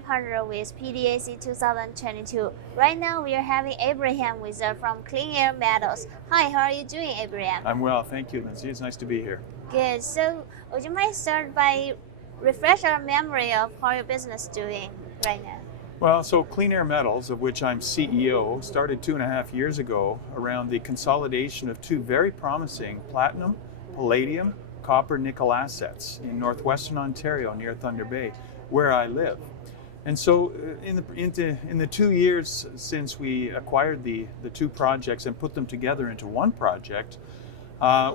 500 with PDAC 2022. Right now we are having Abraham with us from Palladium-Metals. Hi, how are you doing, Abraham? I'm well, thank you, Lindsay. It's nice to be here. Good. So would you mind start by refresh our memory of how your business is doing right now? Well, so Palladium-Metals, of which I'm CEO, started 2.5 years ago around the consolidation of two very promising platinum, palladium, copper, nickel assets in northwestern Ontario near Thunder Bay, where I live. And so in the 2 years since we acquired the two projects and put them together into one project,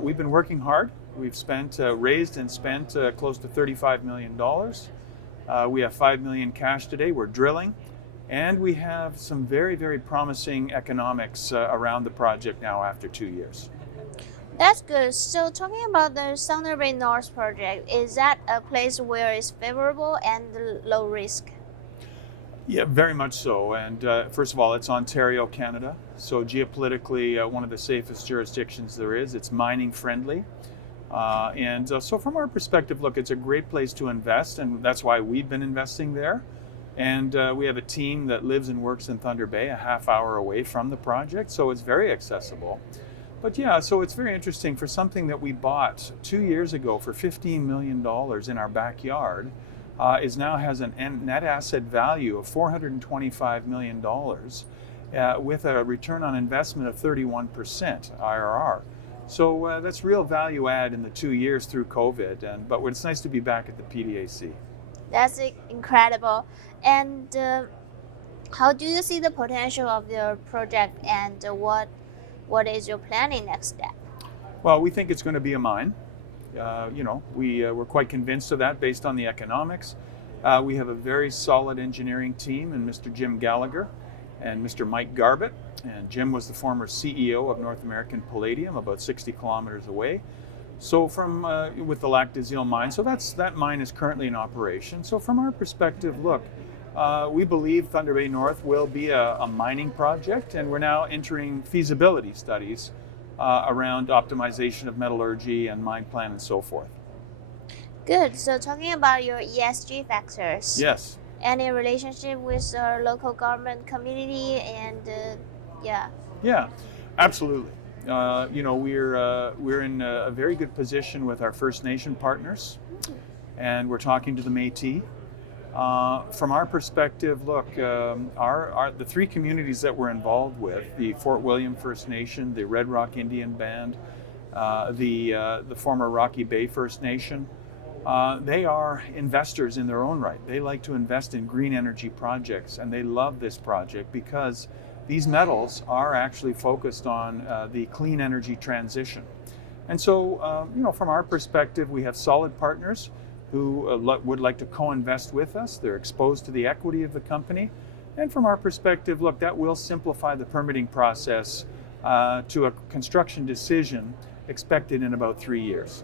we've been working hard. We've raised and spent close to $35 million. We have $5 million cash today. We're drilling, and we have some very, very promising economics around the project now after 2 years. That's good. So talking about the Thunder Bay North project, is that a place where it's favorable and low risk? Yeah, very much so. And first of all, it's Ontario, Canada. So geopolitically, one of the safest jurisdictions there is. It's mining friendly. So from our perspective, look, it's a great place to invest, and that's why we've been investing there. And we have a team that lives and works in Thunder Bay, a half hour away from the project, so it's very accessible. But yeah, so it's very interesting for something that we bought 2 years ago for $15 million in our backyard, now has a net asset value of $425 million with a return on investment of 31% IRR. So that's real value add in the 2 years through COVID, but it's nice to be back at the PDAC. That's incredible. And how do you see the potential of your project, and what is your planning next step? Well, we think it's going to be a mine. We're quite convinced of that based on the economics. We have a very solid engineering team in Mr. Jim Gallagher and Mr. Mike Garbett. And Jim was the former CEO of North American Palladium, about 60 kilometers away. So with the Lac des Îles mine, so that mine is currently in operation. So from our perspective, look, we believe Thunder Bay North will be a mining project, and we're now entering feasibility studies around optimization of metallurgy and mine plan and so forth. Good. So talking about your ESG factors. Yes. Any relationship with our local government community and Yeah, absolutely. We're in a very good position with our First Nation partners, and we're talking to the Métis. From our perspective, look, the three communities that we're involved with, the Fort William First Nation, the Red Rock Indian Band, the former Rocky Bay First Nation, they are investors in their own right. They like to invest in green energy projects, and they love this project because these metals are actually focused on the clean energy transition. And so, from our perspective, we have solid partners who would like to co-invest with us. They're exposed to the equity of the company. And from our perspective, look, that will simplify the permitting process to a construction decision expected in about 3 years.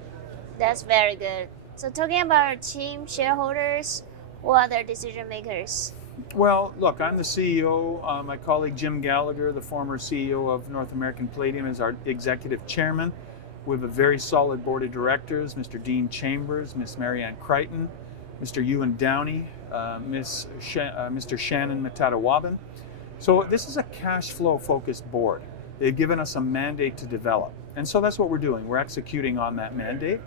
That's very good. So talking about our team, shareholders, what other decision makers? Well, look, I'm the CEO. My colleague Jim Gallagher, the former CEO of North American Palladium, is our executive chairman. We have a very solid board of directors, Mr. Dean Chambers, Miss Marianne Crichton, Mr. Ewan Downey, Mr. Shannon Matatawaban. So this is a cash flow focused board. They've given us a mandate to develop. And so that's what we're doing. We're executing on that mandate.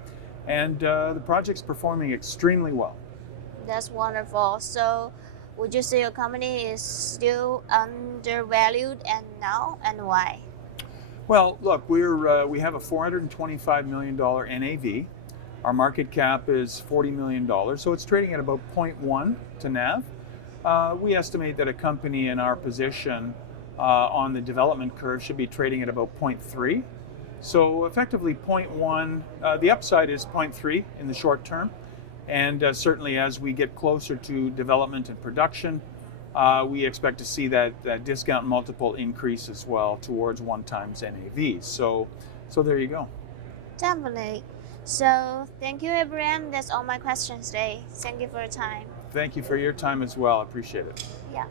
And the project's performing extremely well. That's wonderful. So would you say your company is still undervalued and why? Well, look, we have a $425 million NAV. Our market cap is $40 million, so it's trading at about 0.1 to NAV. We estimate that a company in our position on the development curve should be trading at about 0.3. So effectively 0.1, the upside is 0.3 in the short term. And certainly as we get closer to development and production, we expect to see that discount multiple increase as well towards 1 times NAV. So there you go. Definitely. So thank you, Abraham. That's all my questions today. Thank you for your time. Thank you for your time as well. I appreciate it. Yeah.